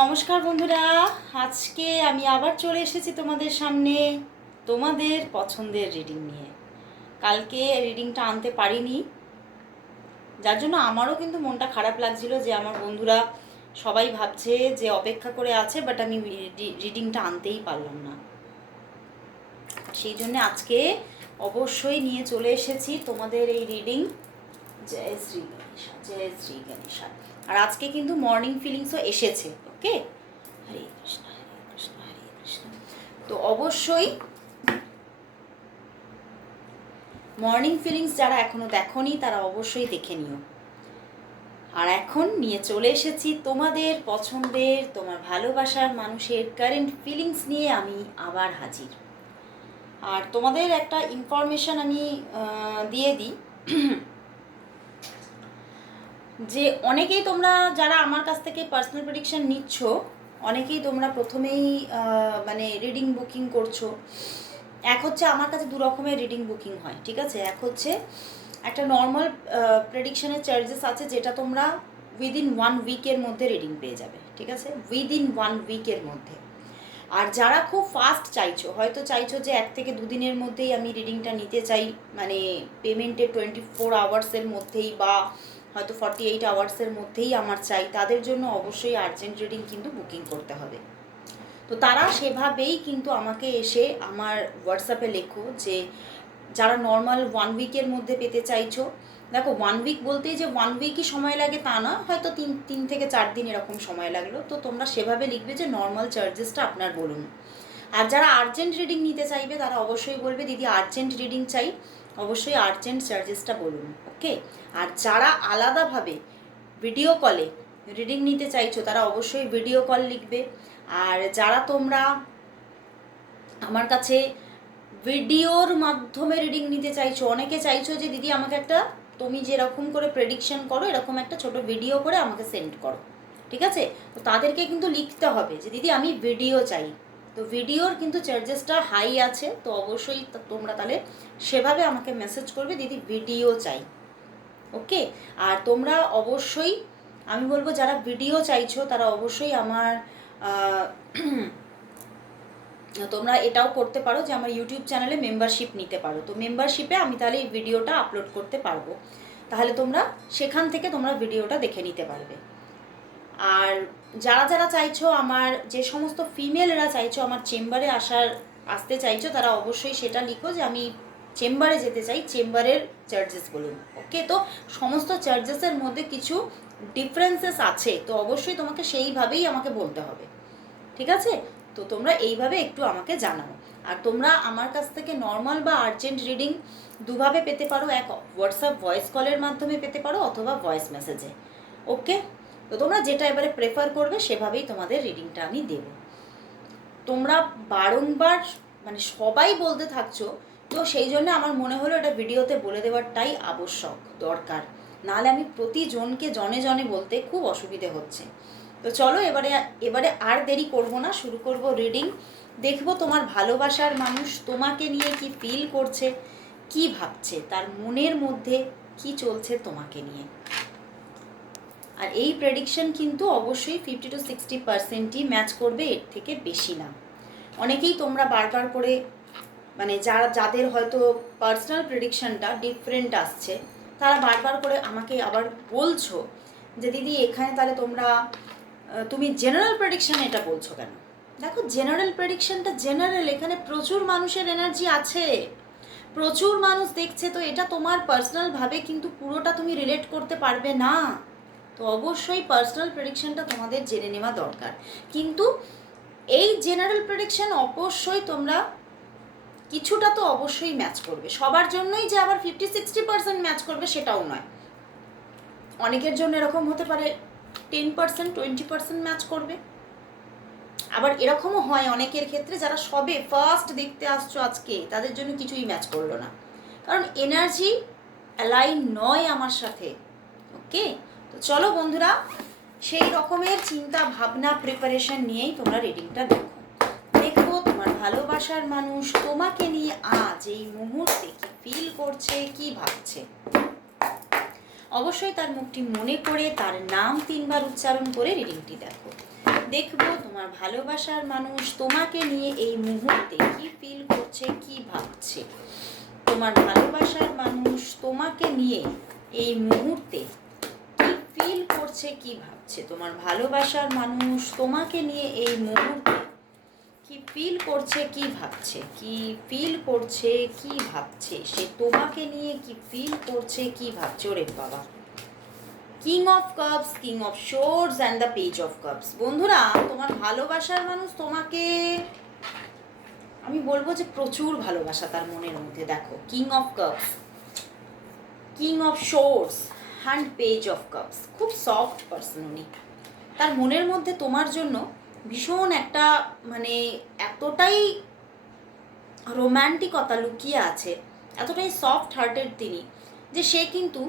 নমস্কার বন্ধুরা, আজকে আমি আবার চলে এসেছি তোমাদের সামনে তোমাদের পছন্দের রিডিং নিয়ে। কালকে রিডিংটা আনতে পারিনি, যার জন্য আমারও কিন্তু মনটা খারাপ লাগছিল যে আমার বন্ধুরা সবাই ভাবছে যে অপেক্ষা করে আছে, বাট আমি রিডিংটা আনতেই পারলাম না। সেই জন্য আজকে অবশ্যই নিয়ে চলে এসেছি তোমাদের এই রিডিং। জয় শ্রী গণেশা, জয় শ্রী গণেশা। আর আজকে কিন্তু মর্নিং ফিলিংসও এসেছে। ওকে, হরে কৃষ্ণ হরে কৃষ্ণ হরে কৃষ্ণ। তো অবশ্যই মর্নিং ফিলিংস যারা এখনো দেখোনি তারা অবশ্যই দেখে নিও। আর এখন নিয়ে চলে এসেছি তোমাদের পছন্দের, তোমার ভালোবাসার মানুষের কারেন্ট ফিলিংস নিয়ে আমি আবার হাজির। আর তোমাদের একটা ইনফরমেশন আমি দিয়ে দিই যে অনেকেই তোমরা যারা আমার কাছ থেকে পার্সোনাল প্রেডিকশন নিচ্ছ, অনেকেই তোমরা প্রথমেই মানে রিডিং বুকিং করছো। এক হচ্ছে আমার কাছে দু রকমের রিডিং বুকিং হয়, ঠিক আছে। এক হচ্ছে একটা নর্মাল প্রেডিকশনের চার্জেস আছে, যেটা তোমরা উইদিন 1 উইকের মধ্যে রিডিং পেয়ে যাবে, ঠিক আছে, উইদিন 1 উইকের মধ্যে। আর যারা খুব ফাস্ট চাইছো, হয়তো চাইছো যে 1 থেকে 2 দিনের মধ্যেই আমি রিডিংটা নিতে চাই, মানে পেমেন্টের 24 আওয়ার্সের মধ্যেই বা হয়তো 48 আওয়ার্সের মধ্যেই আমার চাই, তাদের জন্য অবশ্যই আর্জেন্ট রিডিং কিন্তু বুকিং করতে হবে। তো তারা সেভাবেই কিন্তু আমাকে এসে আমার হোয়াটসঅ্যাপে লেখো যে যারা নর্মাল 1 উইকের মধ্যে পেতে চাইছো। দেখো 1 উইক বলতেই যে 1 উইকই সময় লাগে তা না, হয়তো 3 থেকে 4 দিন এরকম সময় লাগলো। তো তোমরা সেভাবে লিখবে যে নর্মাল চার্জেসটা আপনার বলুন। আর যারা আর্জেন্ট রিডিং নিতে চাইবে তারা অবশ্যই বলবে দিদি আর্জেন্ট রিডিং চাই, অবশ্যই আর্জেন্ট চার্জেসটা বলুন। ওকে। আর যারা আলাদাভাবে ভিডিও কলে রিডিং নিতে চাইছো তারা অবশ্যই ভিডিও কল লিখবে। আর যারা তোমরা আমার কাছে ভিডিওর মাধ্যমে রিডিং নিতে চাইছো, অনেকে চাইছো যে দিদি আমাকে একটা, তুমি যেরকম করে প্রেডিকশন করো এরকম একটা ছোট ভিডিও করে আমাকে সেন্ড করো, ঠিক আছে। তো তাদেরকে কিন্তু লিখতে হবে যে দিদি আমি ভিডিও চাই। তো ভিডিওর কিন্তু চার্জেসটা হাই আছে, তো অবশ্যই তোমরা তাহলে সেভাবে আমাকে মেসেজ করবে দিদি ভিডিও চাই। ওকে। আর তোমরা অবশ্যই, আমি বলবো যারা ভিডিও চাইছো তারা অবশ্যই আমার তোমরা এটাও করতে পারো যে আমার ইউটিউব চ্যানেলে মেম্বারশিপ নিতে পারো। তো মেম্বারশিপে আমি তাহলে এই ভিডিওটা আপলোড করতে পারবো, তাহলে তোমরা সেখান থেকে তোমরা ভিডিওটা দেখে নিতে পারবে। আর যারা যারা চাইছো, আমার যে সমস্ত ফিমেলরা চাইছো আমার চেম্বারে আসতে চাইছো, তারা অবশ্যই সেটা লিখো যে আমি চেম্বারে যেতে চাই, চেম্বারের চার্জেস বলুন। ওকে। তো সমস্ত চার্জেসের মধ্যে কিছু ডিফারেন্সেস আছে, তো অবশ্যই তোমাকে সেইভাবেই আমাকে বলতে হবে, ঠিক আছে। তো তোমরা এইভাবে একটু আমাকে জানাও। আর তোমরা আমার কাছ থেকে নর্মাল বা আর্জেন্ট রিডিং দুভাবে পেতে পারো, এক হোয়াটসঅ্যাপ ভয়েস কলের মাধ্যমে পেতে পারো অথবা ভয়েস মেসেজে। ওকে। তো তোমরা যেটা এবারে প্রেফার করবে সেভাবেই তোমাদের রিডিংটা আমি দেব। তোমরা বারংবার মানে সবাই বলতে থাকছো, তো সেই জন্য আমার মনে হলো এটা ভিডিওতে বলে দেওয়ারটাই আবশ্যক, দরকার। নাহলে আমি প্রতিজনকে জনে জনে বলতে খুব অসুবিধে হচ্ছে। তো চলো এবারে আর দেরি করব না, শুরু করব রিডিং। দেখবো তোমার ভালোবাসার মানুষ তোমাকে নিয়ে কি ফিল করছে, কি ভাবছে, তার মনের মধ্যে কি চলছে তোমাকে নিয়ে। আর এই প্রেডিকশন কিন্তু অবশ্যই 50 to 60%ই ম্যাচ করবে, এর থেকে বেশি না। অনেকেই তোমরা বারবার করে মানে যাদের হয়তো পার্সোনাল প্রেডিকশনটা ডিফারেন্ট আসছে, তারা বারবার করে আমাকে আবার বলছো যে দিদি এখানে তাহলে তুমি জেনারেল প্রেডিকশন এটা বলছো কেন। দেখো জেনারেল প্রেডিকশনটা জেনারেল, এখানে প্রচুর মানুষের এনার্জি আছে, প্রচুর মানুষ দেখছে, তো এটা তোমার পার্সোনালভাবে কিন্তু পুরোটা তুমি রিলেট করতে পারবে না। তো অবশ্যই পার্সোনাল প্রেডিকশনটা তোমাদের জেনে নেওয়া দরকার। কিন্তু এই জেনারেল প্রেডিকশন অবশ্যই তোমরা কিছুটা তো অবশ্যই ম্যাচ করবে, সবার জন্যই যে আবার 50-60% ম্যাচ করবে সেটাও নয়। অনেকের জন্য এরকম হতে পারে 10% 20% ম্যাচ করবে। আবার এরকমও হয় অনেকের ক্ষেত্রে যারা সবে ফার্স্ট দেখতে আসছো আজকে, তাদের জন্য কিছুই ম্যাচ করলো না, কারণ এনার্জি অ্যালাইন নয় আমার সাথে। ওকে। তো চলো বন্ধুরা, সেই রকমের চিন্তা ভাবনা প্রিপারেশন নিয়েই তোমরা রিডিংটা দেখো তোমার ভালোবাসার মানুষ তোমাকে নিয়ে আজ এই মুহূর্তে কি ফিল করছে, কি ভাবছে। অবশ্যই তার মুখটি মনে করে তার নাম 3 বার উচ্চারণ করে রিডিংটি দেখো। দেখবো তোমার ভালোবাসার মানুষ তোমাকে নিয়ে এই মুহূর্তে কি ফিল করছে, কি ভাবছে। তোমার ভালোবাসার মানুষ তোমাকে নিয়ে এই মুহূর্তে কি ফিল করছে, কি ভাবছে। তোমার ভালোবাসার মানুষ তোমাকে নিয়ে এই মুহূর্তে কি ফিল করছে, কি ভাবছে, কি ফিল করছে, কি ভাবছে। সে তোমাকে নিয়ে কি ফিল করছে, কি ভাবছে। ওরে বাবা, king of cups, king of swords and the page of cups. বন্ধুরা, তোমার ভালোবাসার মানুষ তোমাকে, আমি বলবো যে প্রচুর ভালোবাসা তার মনের মধ্যে। দেখো, king of cups, king of swords and page of cups. খুব সফট পার্সন উনি। তার মনের মধ্যে তোমার জন্য ভীষণ একটা মানে এতটাই রোম্যান্টিকতা লুকিয়ে আছে, এতটাই সফট হার্টেড তিনি, যে সে কিন্তু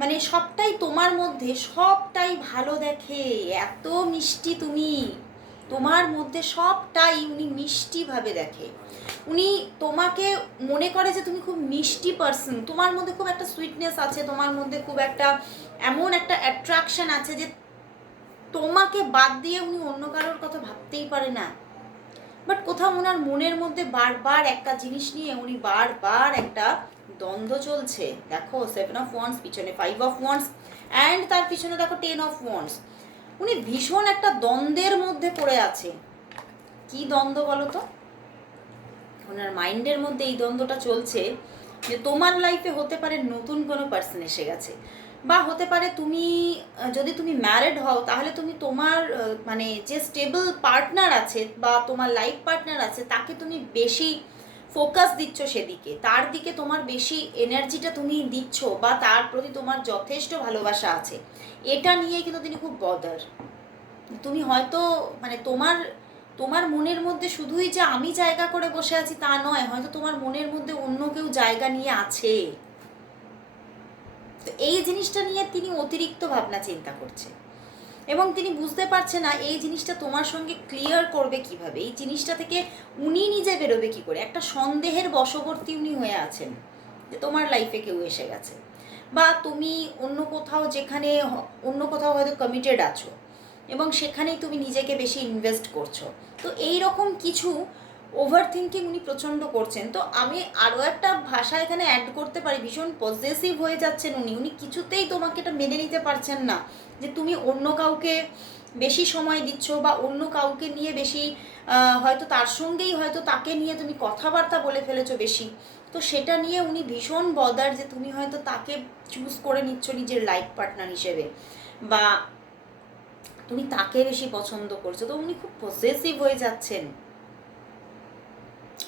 মানে সবটাই তোমার মধ্যে সবটাই ভালো দেখে। এত মিষ্টি তুমি, তোমার মধ্যে সবটাই উনি মিষ্টিভাবে দেখে। উনি তোমাকে মনে করে যে তুমি খুব মিষ্টি পার্সন, তোমার মধ্যে খুব একটা সুইটনেস আছে, তোমার মধ্যে খুব একটা এমন একটা অ্যাট্রাকশন আছে যে তোমাকে বাদ দিয়ে উনি অন্য কারোর কথা ভাবতেই পারে না। বাট কোথাও ওনার মনের মধ্যে বারবার একটা জিনিস নিয়ে উনি বারবার একটা দ্বন্দ্ব চলছে। দেখো, 7 অফ ওয়ান্স, পিছনে 5 অফ ওয়ান্স, অ্যান্ড তার পিছনে দেখো 10 অফ ওয়ান্স। উনি ভীষণ একটা দ্বন্দ্বের মধ্যে পড়ে আছে। কি দ্বন্দ্ব বলো তো? ওনার মাইন্ডের মধ্যে এই দ্বন্দ্বটা চলছে যে তোমার লাইফে হতে পারে নতুন কোনো পার্সন এসে গেছে, বা হতে পারে তুমি যদি তুমি ম্যারিড হও তাহলে তুমি তোমার মানে যে স্টেবল পার্টনার আছে বা তোমার লাইফ পার্টনার আছে তাকে তুমি বেশি ফোকাস দিচ্ছ, সেদিকে তার দিকে তোমার বেশি এনার্জিটা তুমি দিচ্ছ, বা তার প্রতি তোমার যথেষ্ট ভালোবাসা আছে। এটা নিয়ে কিন্তু তিনি খুব বদার। তুমি হয়তো মানে তোমার তোমার মনের মধ্যে শুধুই যে আমি জায়গা করে বসে আছি তা নয়, হয়তো তোমার মনের মধ্যে অন্য কেউ জায়গা নিয়ে আছে। তো এই জিনিসটা নিয়ে তিনি অতিরিক্ত ভাবনা চিন্তা করছে, এবং তিনি বুঝতে পারছে না এই জিনিসটা তোমার সঙ্গে ক্লিয়ার করবে কিভাবে, এই জিনিসটা থেকে উনি নিজে বেরোবে কি করে। একটা সন্দেহের বশবর্তী উনি হয়ে আছেন যে তোমার লাইফে কেউ এসে গেছে, বা তুমি অন্য কোথাও, যেখানে অন্য কোথাও হয়তো কমিটেড আছো এবং সেখানেই তুমি নিজেকে বেশি ইনভেস্ট করছো। তো এই রকম কিছু ওভার থিঙ্কিং উনি প্রচণ্ড করছেন। তো আমি আরও একটা ভাষা এখানে অ্যাড করতে পারি, ভীষণ পজেসিভ হয়ে যাচ্ছেন উনি। উনি কিছুতেই তোমাকে এটা মেনে নিতে পারছেন না যে তুমি অন্য কাউকে বেশি সময় দিচ্ছ, বা অন্য কাউকে নিয়ে বেশি হয়তো তার সঙ্গেই হয়তো তাকে নিয়ে তুমি কথাবার্তা বলে ফেলেছো বেশি। তো সেটা নিয়ে উনি ভীষণ বদার যে তুমি হয়তো তাকে চুজ করে নিচ্ছ নিজের লাইফ পার্টনার হিসেবে, বা তুমি তাকে বেশি পছন্দ করছো। তো উনি খুব পজেসিভ হয়ে যাচ্ছেন।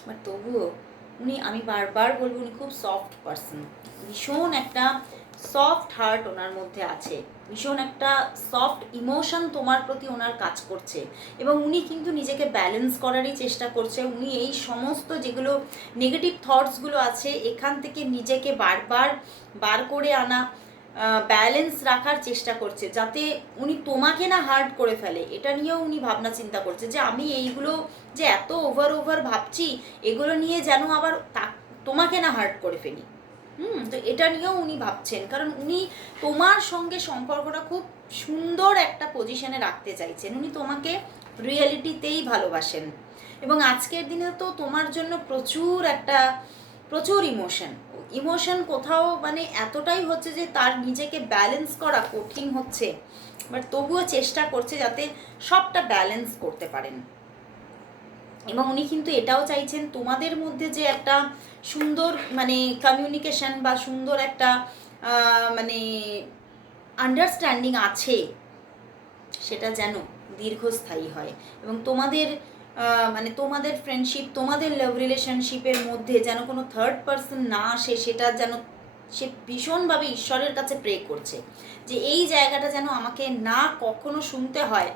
বাট তবুও উনি, আমি বারবার বলবো, উনি খুব সফট পার্সন। ভীষণ একটা সফট হার্ট ওনার মধ্যে আছে, ভীষণ একটা সফট ইমোশন তোমার প্রতি ওনার কাজ করছে, এবং উনি কিন্তু নিজেকে ব্যালেন্স করারই চেষ্টা করছে। উনি এই সমস্ত যেগুলো নেগেটিভ থটসগুলো আছে এখান থেকে নিজেকে বারবার বার করে আনা, ব্যালেন্স রাখার চেষ্টা করছে, যাতে উনি তোমাকে না হার্ট করে ফেলে। এটা নিয়েও উনি ভাবনা চিন্তা করছে যে আমি এইগুলো যে এত ওভার ভাবছি, এগুলো নিয়ে যেন আবার তোমাকে না হার্ট করে ফেলি। তো এটা নিয়েও উনি ভাবছেন, কারণ উনি তোমার সঙ্গে সম্পর্কটা খুব সুন্দর একটা পজিশনে রাখতে চাইছেন। উনি তোমাকে রিয়েলিটিতেই ভালোবাসেন, এবং আজকের দিনে তো তোমার জন্য প্রচুর ইমোশন কোথাও মানে এতটাই হচ্ছে যে তার নিজেকে ব্যালেন্স করা কঠিন হচ্ছে, বাট তবুও চেষ্টা করছে যাতে সবটা ব্যালেন্স করতে পারেন। এবং উনি কিন্তু এটাও চাইছেন তোমাদের মধ্যে যে একটা সুন্দর মানে কমিউনিকেশন বা সুন্দর একটা মানে আন্ডারস্ট্যান্ডিং আছে, সেটা যেন দীর্ঘস্থায়ী হয়, এবং তোমাদের মানে তোমাদের ফ্রেন্ডশিপ, তোমাদের লাভ রিলেশনশিপের মধ্যে যেন কোনো থার্ড পার্সন না আসে। সেটা যেন সে ভীষণভাবে ঈশ্বরের কাছে প্রে করছে যে এই জায়গাটা যেন আমাকে না কখনো শুনতে হয়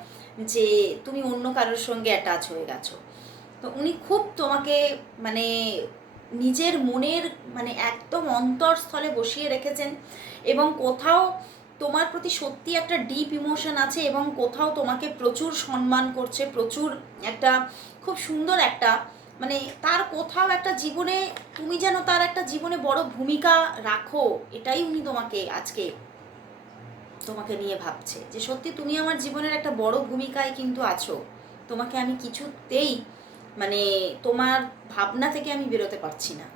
যে তুমি অন্য কারোর সঙ্গে অ্যাটাচ হয়ে গেছো। তো উনি খুব তোমাকে মানে নিজের মনের মানে একদম অন্তরস্থলে বসিয়ে রেখেছেন, এবং কোথাও তোমার প্রতি সত্যি একটা ডিপ ইমোশন আছে, এবং কোথাও তোমাকে প্রচুর সম্মান করছে, প্রচুর একটা খুব সুন্দর একটা মানে তার কোথাও একটা জীবনে তুমি যেন তার একটা জীবনে বড় ভূমিকা রাখো, এটাই উনি তোমাকে আজকে তোমাকে নিয়ে ভাবছে যে সত্যি তুমি আমার জীবনের একটা বড় ভূমিকায় কিন্তু আছো, তোমাকে আমি কিছুতেই মানে তোমার ভাবনা থেকে আমি বেরোতে পারছি না।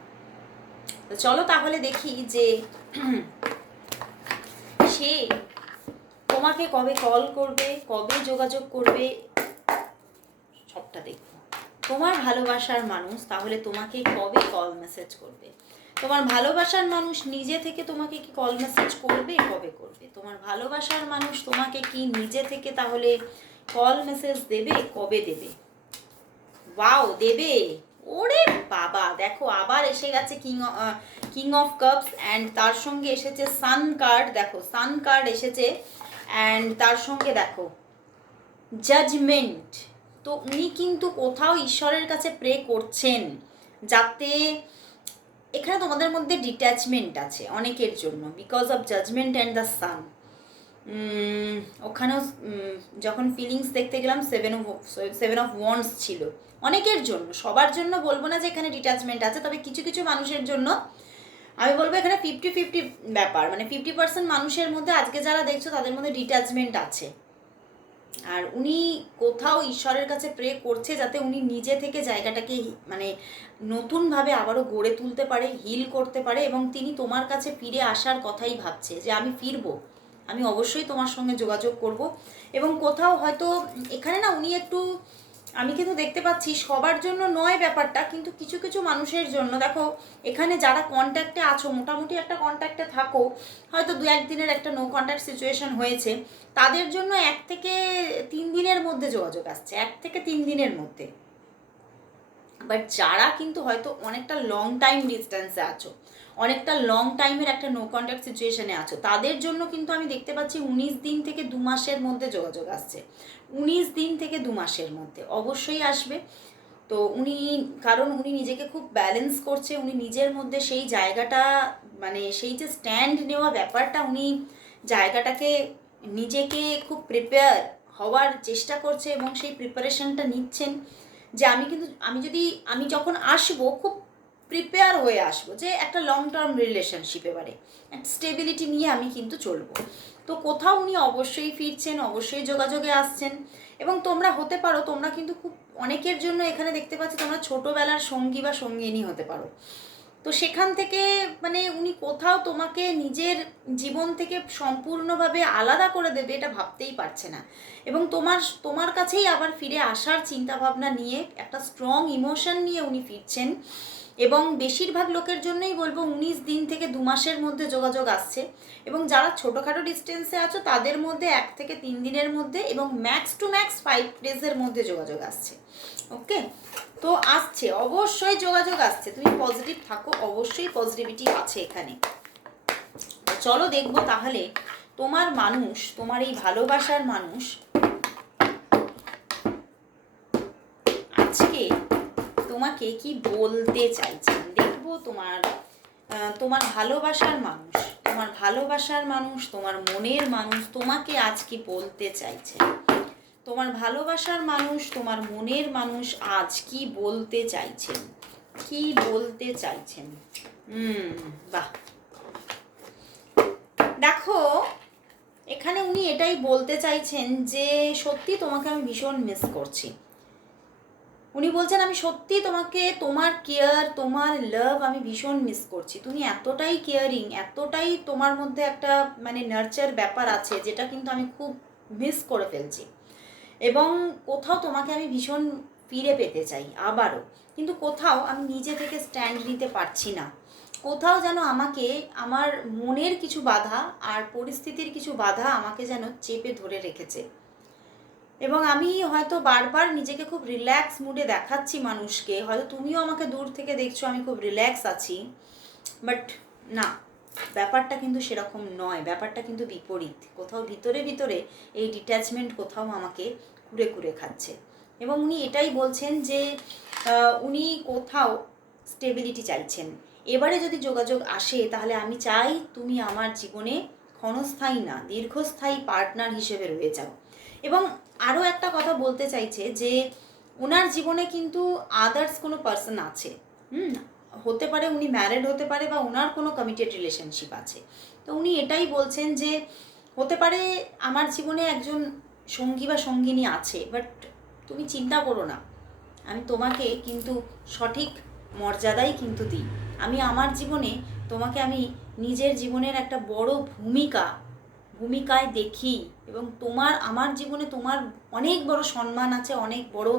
তো চলো তাহলে দেখি যে সে তোমাকে কবে কল করবে, কবে যোগাযোগ করবে, সবটা দেখবো। তোমার ভালোবাসার মানুষ তাহলে তোমাকে কবে কল মেসেজ করবে? তোমার ভালোবাসার মানুষ নিজে থেকে তোমাকে কি কল মেসেজ করবে, কবে করবে? তোমার ভালোবাসার মানুষ তোমাকে কি নিজে থেকে তাহলে কল মেসেজ দেবে, কবে দেবে? ওয়াও, দেবে। ওরে বাবা, দেখো আবার এসে গেছে কিং অফ কাপস অ্যান্ড তার সঙ্গে এসেছে সান কার্ড। দেখো সান কার্ড এসেছে অ্যান্ড তার সঙ্গে দেখো জাজমেন্ট। তো উনি কিন্তু কোথাও ঈশ্বরের কাছে প্রে করছেন যাতে, এখানে তোমাদের মধ্যে ডিট্যাচমেন্ট আছে অনেকের জন্য because of judgement and the sun. ওখানেও যখন ফিলিংস দেখতে গেলাম সেভেন অফ ওয়ান্ডস ছিল অনেকের জন্য, সবার জন্য বলবো না যে এখানে ডিট্যাচমেন্ট আছে, তবে কিছু কিছু মানুষের জন্য আমি বলবো এখানে 50-50 ব্যাপার, মানে 50% মানুষের মধ্যে আজকে যারা দেখছো তাদের মধ্যে ডিট্যাচমেন্ট আছে। আর উনি কোথাও ঈশ্বরের কাছে প্রে করছে যাতে উনি নিজে থেকে জায়গাটাকে মানে নতুনভাবে আবারও গড়ে তুলতে পারে, হিল করতে পারে, এবং তিনি তোমার কাছে ফিরে আসার কথাই ভাবছে যে আমি ফিরবো, আমি অবশ্যই তোমার সঙ্গে যোগাযোগ করব। এবং কোথাও হয়তো এখানে না উনি একটু, আমি কিন্তু দেখতে পাচ্ছি সবার জন্য নয় ব্যাপারটা, কিন্তু কিছু কিছু মানুষের জন্য দেখো এখানে যারা কন্ট্যাক্টে আছো, মোটামুটি একটা কন্ট্যাক্টে থাকো, হয়তো 2-1 দিনের একটা নো কন্ট্যাক্ট সিচুয়েশন হয়েছে, তাদের জন্য 1 থেকে 3 দিনের মধ্যে যোগাযোগ আসছে, 1 থেকে 3 দিনের মধ্যে। বাট যারা কিন্তু হয়তো অনেকটা লং টাইম ডিস্টেন্সে আছো, অনেকটা লং টাইমের একটা নো কন্ট্যাক্ট সিচুয়েশনে আছো, তাদের জন্য কিন্তু আমি দেখতে পাচ্ছি 19 দিন থেকে 2 মাসের মধ্যে যোগাযোগ আসছে। 19 দিন থেকে 2 মাসের মধ্যে অবশ্যই আসবে। তো উনি, কারণ উনি নিজেকে খুব ব্যালেন্স করছে, উনি নিজের মধ্যে সেই জায়গাটা, মানে সেই যে স্ট্যান্ড নেওয়া ব্যাপারটা, উনি জায়গাটাকে নিজেকে খুব প্রিপেয়ার হওয়ার চেষ্টা করছে এবং সেই প্রিপারেশনটা নিচ্ছেন যে আমি যখন আসবো খুব প্রিপেয়ার হয়ে আসবো, যে একটা লং টার্ম রিলেশনশিপ, এবারে একটা স্টেবিলিটি নিয়ে আমি কিন্তু চলবো। তো কোথাও উনি অবশ্যই ফিরছেন, অবশ্যই যোগাযোগে আসছেন। এবং তোমরা হতে পারো, তোমরা কিন্তু খুব অনেকের জন্য এখানে দেখতে পাচ্ছি তোমরা ছোটোবেলার সঙ্গী বা সঙ্গিনী হতে পারো। তো সেখান থেকে মানে উনি কোথাও তোমাকে নিজের জীবন থেকে সম্পূর্ণভাবে আলাদা করে দেবে এটা ভাবতেই পারছে না, এবং তোমার কাছেই আবার ফিরে আসার চিন্তাভাবনা নিয়ে একটা স্ট্রং ইমোশন নিয়ে উনি ফিরছেন। এবং বেশিরভাগ লোকের জন্যই বলবো 19 দিন থেকে 2 মাসের মধ্যে যোগাযোগ আসছে। এবং যারা ছোটোখাটো ডিস্টেন্সে আছো তাদের মধ্যে 1 থেকে 3 দিনের মধ্যে, এবং ম্যাক্স টু ম্যাক্স 5 ডেজের মধ্যে যোগাযোগ আসছে। ওকে, তো আসছে, অবশ্যই যোগাযোগ আসছে, তুমি পজিটিভ থাকো, অবশ্যই পজিটিভিটি আছে এখানে। চলো দেখবো তাহলে তোমার মানুষ, তোমার এই ভালোবাসার মানুষ আজকে তোমাকে কি বলতে চাইছেন। দেখবো তোমার ভালোবাসার মানুষ, তোমার ভালোবাসার মানুষ, তোমার মনের মানুষ তোমাকে আজ কি বলতে চাইছে। তোমার ভালোবাসার মানুষ, তোমার মনের মানুষ আজ কি বলতে চাইছেন, কি বলতে চাইছেন। বাহ, দেখো এখানে উনি এটাই বলতে চাইছেন যে সত্যি তোমাকে আমি ভীষণ মিস করছি। উনি বলছেন আমি সত্যি তোমাকে, তোমার কেয়ার, তোমার লাভ আমি ভীষণ মিস করছি। তুমি এতটাই কেয়ারিং, এতটাই তোমার মধ্যে একটা মানে নার্চার ব্যাপার আছে যেটা কিন্তু আমি খুব মিস করে ফেলছি। এবং কোথাও তোমাকে আমি ভীষণ ফিরে পেতে চাই আবারও, কিন্তু কোথাও আমি নিজে থেকে স্ট্যান্ড নিতে পারছি না। কোথাও যেন আমাকে আমার মনের কিছু বাধা আর পরিস্থিতির কিছু বাধা আমাকে যেন চেপে ধরে রেখেছে। এবং আমি হয়তো বারবার নিজেকে খুব রিল্যাক্স মুডে দেখাচ্ছি মানুষকে, হয়তো তুমিও আমাকে দূর থেকে দেখছো আমি খুব রিল্যাক্স আছি, বাট না, ব্যাপারটা কিন্তু সেরকম নয়, ব্যাপারটা কিন্তু বিপরীত। কোথাও ভিতরে ভিতরে এই ডিট্যাচমেন্ট কোথাও আমাকে কুরে কুরে খাচ্ছে। এবং উনি এটাই বলছেন যে উনি কোথাও স্টেবিলিটি চাইছেন। এবারে যদি যোগাযোগ আসে তাহলে আমি চাই তুমি আমার জীবনে ক্ষণস্থায়ী না দীর্ঘস্থায়ী পার্টনার হিসেবে রয়ে যাও। এবং আরও একটা কথা বলতে চাইছে যে ওনার জীবনে কিন্তু আদার্স কোনো পার্সন আছে, হতে পারে উনি ম্যারিড হতে পারে বা ওনার কোনো কমিটেড রিলেশনশিপ আছে। তো উনি এটাই বলছেন যে হতে পারে আমার জীবনে একজন সঙ্গী বা সঙ্গিনী আছে, বাট তুমি চিন্তা করো না, আমি তোমাকে কিন্তু সঠিক মর্যাদাই কিন্তু দিই। আমি আমার জীবনে তোমাকে আমি নিজের জীবনের একটা বড় ভূমিকায় দেখি, এবং আমার জীবনে তোমার অনেক বড় সম্মান আছে, অনেক বড়,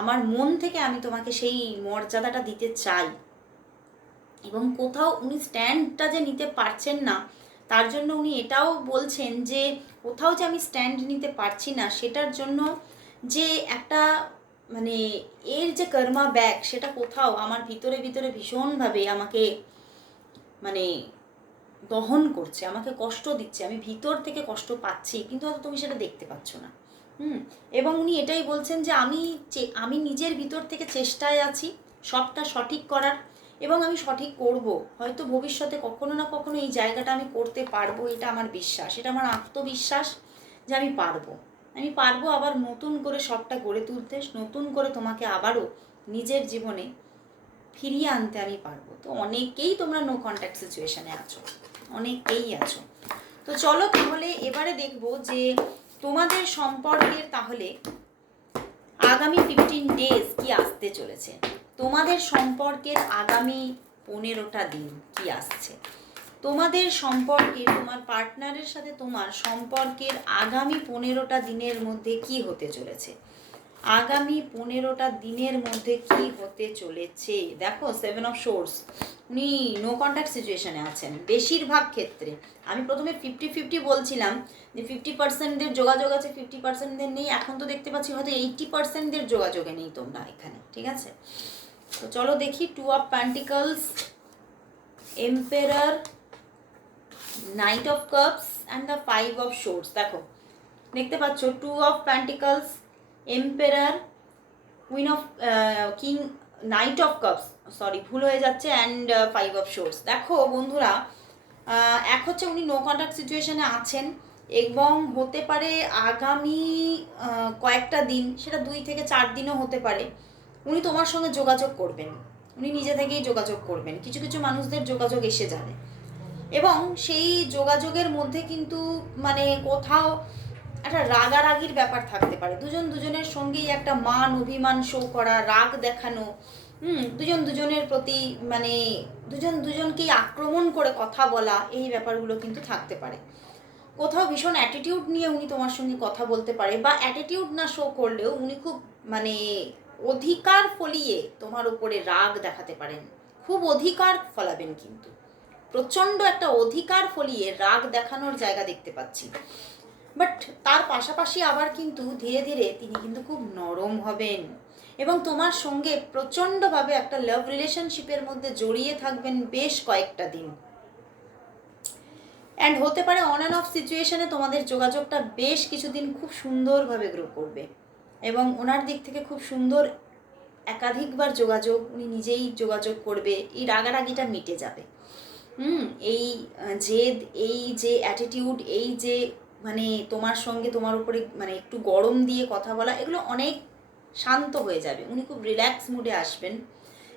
আমার মন থেকে আমি তোমাকে সেই মর্যাদাটা দিতে চাই। এবং কোথাও উনি স্ট্যান্ডটা যে নিতে পারছেন না, তার জন্য উনি এটাও বলছেন যে কোথাও যে আমি স্ট্যান্ড নিতে পারছি না, সেটার জন্য যে একটা মানে এর যে কর্মা ব্যাক, সেটা কোথাও আমার ভিতরে ভীষণভাবে আমাকে মানে দহন করছে, আমাকে কষ্ট দিচ্ছে, আমি ভিতর থেকে কষ্ট পাচ্ছি, কিন্তু হয়তো তুমি সেটা দেখতে পাচ্ছ না। এবং উনি এটাই বলছেন যে আমি নিজের ভিতর থেকে চেষ্টায় আছি সবটা সঠিক করার, এবং আমি সঠিক করব, হয়তো ভবিষ্যতে কখনো না কখনো এই জায়গাটা আমি করতে পারবো, এটা আমার বিশ্বাস, এটা আমার আত্মবিশ্বাস যে আমি পারবো আবার নতুন করে সবটা গড়ে তুলতে, নতুন করে তোমাকে আবারও নিজের জীবনে ফিরিয়ে আনতে আমি পারবো। তো অনেকেই তোমরা নো কন্ট্যাক্ট সিচুয়েশনে আছো, অনেকেই আছো। তো চলো তাহলে এবারে দেখবো যে তোমাদের সম্পর্কের তাহলে আগামী 15 ডেজ কি আসতে চলেছে, তোমাদের সম্পর্কের আগামী 15টা দিন কি আসছে, তোমাদের সম্পর্কে তোমার পার্টনারের সাথে তোমার সম্পর্কের আগামী 15টা দিনের মধ্যে কি হতে চলেছে, আগামী 15টা দিনের মধ্যে কি হতে চলেছে। দেখো 7 অফ সোর্স, উনি নো কন্ট্যাক্ট সিচুয়েশনে আছেন বেশিরভাগ ক্ষেত্রে। আমি প্রথমে 50-50 বলছিলাম যে 50%দের যোগাযোগ আছে, 50%দের নেই, এখন তো দেখতে পাচ্ছি হয়তো 80%দের যোগাযোগে নেই তোমরা এখানে, ঠিক আছে। তো চলো দেখি 2 of pentacles, emperor, night of cups and the 5 of swords. দেখো দেখতে পাচ্ছ 2 of pentacles, emperor, queen of king, night of cups, sorry ভুল হয়ে যাচ্ছে, অ্যান্ড 5 অফ সোর্স। দেখো বন্ধুরা, এক হচ্ছে উনি নো কন্ট্যাক্ট সিচুয়েশনে আছেন, এবং হতে পারে আগামী কয়েকটা দিন, সেটা 2 থেকে 4 দিনও হতে পারে, উনি তোমার সঙ্গে যোগাযোগ করবেন, উনি নিজে থেকেই যোগাযোগ করবেন, কিছু কিছু মানুষদের যোগাযোগ এসে যাবে, এবং সেই যোগাযোগের মধ্যে কিন্তু মানে কোথাও একটা রাগারাগির ব্যাপার থাকতে পারে, দুজনের সঙ্গেই একটা মান অভিমান শো করা, রাগ দেখানো, দুজনের প্রতি মানে দুজনকেই আক্রমণ করে কথা বলা, এই ব্যাপারগুলো কিন্তু থাকতে পারে। কোথাও ভীষণ অ্যাটিটিউড নিয়ে উনি তোমার সঙ্গে কথা বলতে পারে, বা অ্যাটিটিউড না শো করলেও উনি খুব মানে অধিকার ফলিয়ে তোমার উপরে রাগ দেখাতে পারেন, খুব অধিকার ফলাবেন, কিন্তু প্রচণ্ড একটা অধিকার ফলিয়ে রাগ দেখানোর জায়গা দেখতে পাচ্ছি। বাট তার পাশাপাশি আবার কিন্তু ধীরে ধীরে তিনি কিন্তু খুব নরম হবেন, এবং তোমার সঙ্গে প্রচণ্ডভাবে একটা লাভ রিলেশনশিপের মধ্যে জড়িয়ে থাকবেন বেশ কয়েকটা দিন। অ্যান্ড হতে পারে অন অ্যান্ড অফ সিচুয়েশনে তোমাদের যোগাযোগটা বেশ কিছুদিন খুব সুন্দরভাবে গ্রো করবে, এবং ওনার দিক থেকে খুব সুন্দর একাধিকবার যোগাযোগ, উনি নিজেই যোগাযোগ করবে, এই রাগারাগিটা মিটে যাবে। এই জেদ, এই যে অ্যাটিটিউড, এই যে মানে তোমার সঙ্গে তোমার উপরে মানে একটু গরম দিয়ে কথা বলা, এগুলো অনেক শান্ত হয়ে যাবে, উনি খুব রিল্যাক্স মুডে আসবেন,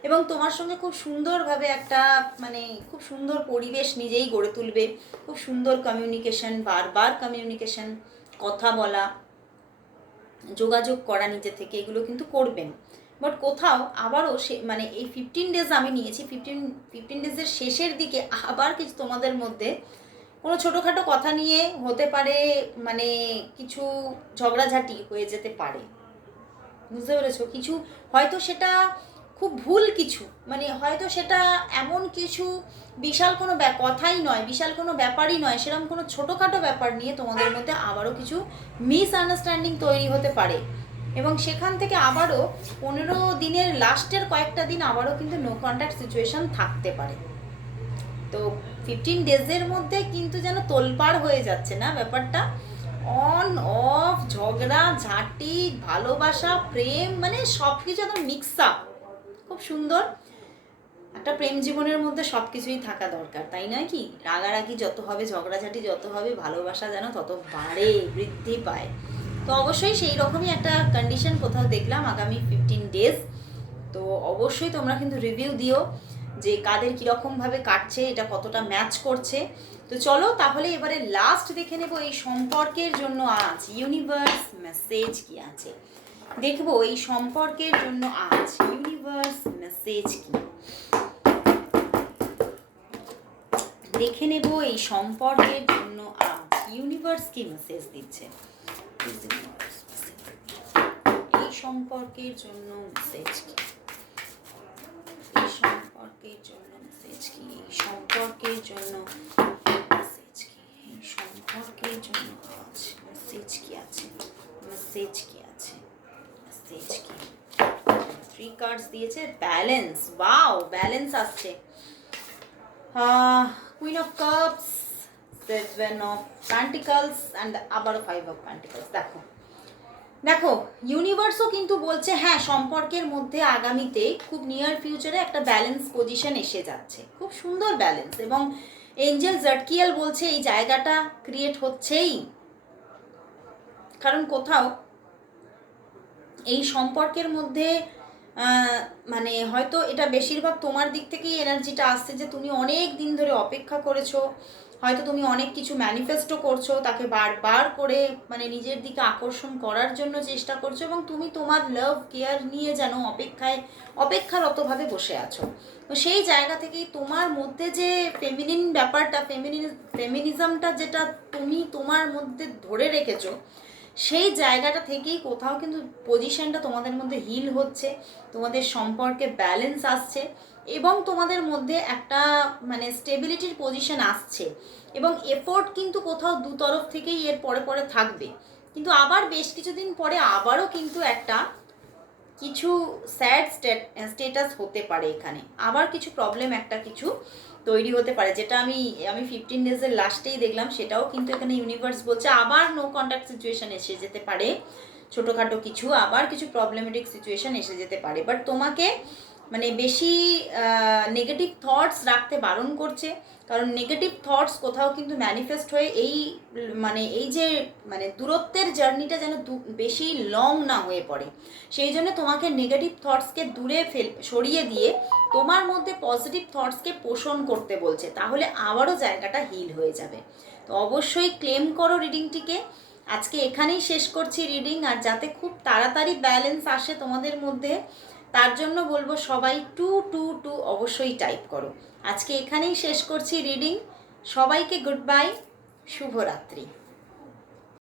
এবং তোমার সঙ্গে খুব সুন্দরভাবে একটা মানে খুব সুন্দর পরিবেশ নিজেই গড়ে তুলবে, খুব সুন্দর কমিউনিকেশন, বারবার কমিউনিকেশন, কথা বলা, যোগাযোগ করা নিজে থেকে, এগুলো কিন্তু করবেন। বাট কোথাও আবারও সে মানে এই 15 ডেজ আমি নিয়েছি, 15 ডেজের শেষের দিকে আবার কিছু তোমাদের মধ্যে কোনো ছোটোখাটো কথা নিয়ে হতে পারে মানে কিছু ঝগড়াঝাটি হয়ে যেতে পারে, বুঝতে পেরেছো? কিছু হয়তো সেটা খুব ভুল কিছু, মানে হয়তো সেটা এমন কিছু বিশাল কোনো কথাই নয়, বিশাল কোনো ব্যাপারই নয়, সেরকম কোনো ছোটোখাটো ব্যাপার নিয়ে তোমাদের মধ্যে আবারও কিছু মিসআন্ডারস্ট্যান্ডিং তৈরি হতে পারে, এবং সেখান থেকে আবারও 15 দিনের লাস্টের কয়েকটা দিন আবারও কিন্তু নো কন্ট্যাক্ট সিচুয়েশন থাকতে পারে। তো 15 ডেজের মধ্যে কিন্তু যেন তোলপাড় হয়ে যাচ্ছে না ব্যাপারটা, অন অফ, ঝগড়া ঝাঁটি, ভালোবাসা, প্রেম, মানে সব কিছু একদম মিক্স আপ, খুব সুন্দর একটা প্রেম জীবনের মধ্যে সব কিছুই থাকা দরকার, তাই নয় কি? রাগারাগি যত হবে, ঝগড়াঝাটি যত হবে, ভালোবাসা যেন তত বাড়ে, বৃদ্ধি পায়। তো অবশ্যই সেই রকমই একটা কন্ডিশন কোথাও দেখলাম আগামী 15 ডেজ। তো অবশ্যই তোমরা কিন্তু রিভিউ দিও যে কাদের কীরকমভাবে কাটছে, এটা কতটা ম্যাচ করছে। তো চলো তাহলে এবারে লাস্ট দেখে নেব এই সম্পর্কের জন্য আজ ইউনিভার্স মেসেজ কি আছে। দেখবো এই সম্পর্কের জন্য আজ ইউনিভার্স মেসেজ কি, দেখে নেব এই সম্পর্কের জন্য আজ ইউনিভার্স কি মেসেজ দিচ্ছে। এই সম্পর্কের জন্য মেসেজ কি, এই সম্পর্কের জন্য মেসেজ কি, এই সম্পর্কের জন্য মেসেজ কি, এই সম্পর্কের জন্য আজ মেসেজ কি আছে, মেসেজ কি আছে, মেসেজ কি। 3 কার্ডস দিয়েছে, ব্যালেন্স, ওয়াও ব্যালেন্স আসছে। Queen of cups, 7 of pentacles and আবার 5 অফ প্যান্টিকলস। দেখো দেখো ইউনিভার্সও কিন্তু বলছে হ্যাঁ সম্পর্কের মধ্যে আগামীতে খুব নিয়ার ফিউচারে একটা ব্যালেন্স পজিশন এসে যাচ্ছে, খুব সুন্দর ব্যালেন্স। এবং এঞ্জেল জাটকিয়াল বলছে এই জায়গাটা ক্রিয়েট হচ্ছেই, কারণ কোথাও এই সম্পর্কের মধ্যে মানে হয়তো এটা বেশিরভাগ তোমার দিক থেকেই এনার্জিটা আসছে যে তুমি অনেক দিন ধরে অপেক্ষা করেছো, হয়তো তুমি অনেক কিছু ম্যানিফেস্টও করছো, তাকে বারবার করে মানে নিজের দিকে আকর্ষণ করার জন্য চেষ্টা করছো, এবং তুমি তোমার লাভ কেয়ার নিয়ে যেন অপেক্ষারতভাবে বসে আছো। তো সেই জায়গা থেকেই তোমার মধ্যে যে ফেমিনিন ব্যাপারটা, ফেমিনিজমটা যেটা তুমি তোমার মধ্যে ধরে রেখেছো, সেই জায়গাটা থেকেই কোথাও কিন্তু পজিশনটা তোমাদের মধ্যে হিল হচ্ছে, তোমাদের সম্পর্কে ব্যালেন্স আসছে, এবং তোমাদের মধ্যে একটা মানে স্টেবিলিটির পজিশন আসছে। এবং এফোর্ট কিন্তু কোথাও দু তরফ থেকেই এর পরে পরে থাকবে, কিন্তু আবার বেশ কিছুদিন পরে আবারও কিন্তু একটা কিছু স্যাড স্টেটাস হতে পারে, এখানে আবার কিছু প্রবলেম একটা কিছু তৈরি হতে পারে, যেটা আমি 15 ডেজের লাস্টেই দেখলাম, সেটাও কিন্তু এখানে ইউনিভার্স বলছে আবার নো কন্ট্যাক্ট সিচুয়েশন এসে যেতে পারে, ছোটোখাটো কিছু আবার কিছু প্রবলেমেটিক সিচুয়েশন এসে যেতে পারে। বাট তোমাকে মানে বেশি নেগেটিভ থটস রাখতে বারণ করছে, কারণ নেগেটিভ থটস কোথাও কিন্তু ম্যানিফেস্ট হয়ে এই যে মানে দূরত্বের জার্নিটা যেন বেশি লং না হয়ে পড়ে, সেই জন্য তোমাকে নেগেটিভ থটসকে দূরে সরিয়ে দিয়ে তোমার মধ্যে পজিটিভ থটসকে পোষণ করতে বলছে, তাহলে আবারও জায়গাটা হিল হয়ে যাবে। তো অবশ্যই ক্লেম করো রিডিংটিকে। আজকে এখানেই শেষ করছি রিডিং, আর যাতে খুব তাড়াতাড়ি ব্যালেন্স আসে তোমাদের মধ্যে, তার জন্য বলবো সবাই 222 অবশ্যই টাইপ করো। আজকে এখানেই শেষ করছি রিডিং। সবাইকে গুড বাই, শুভরাত্রি।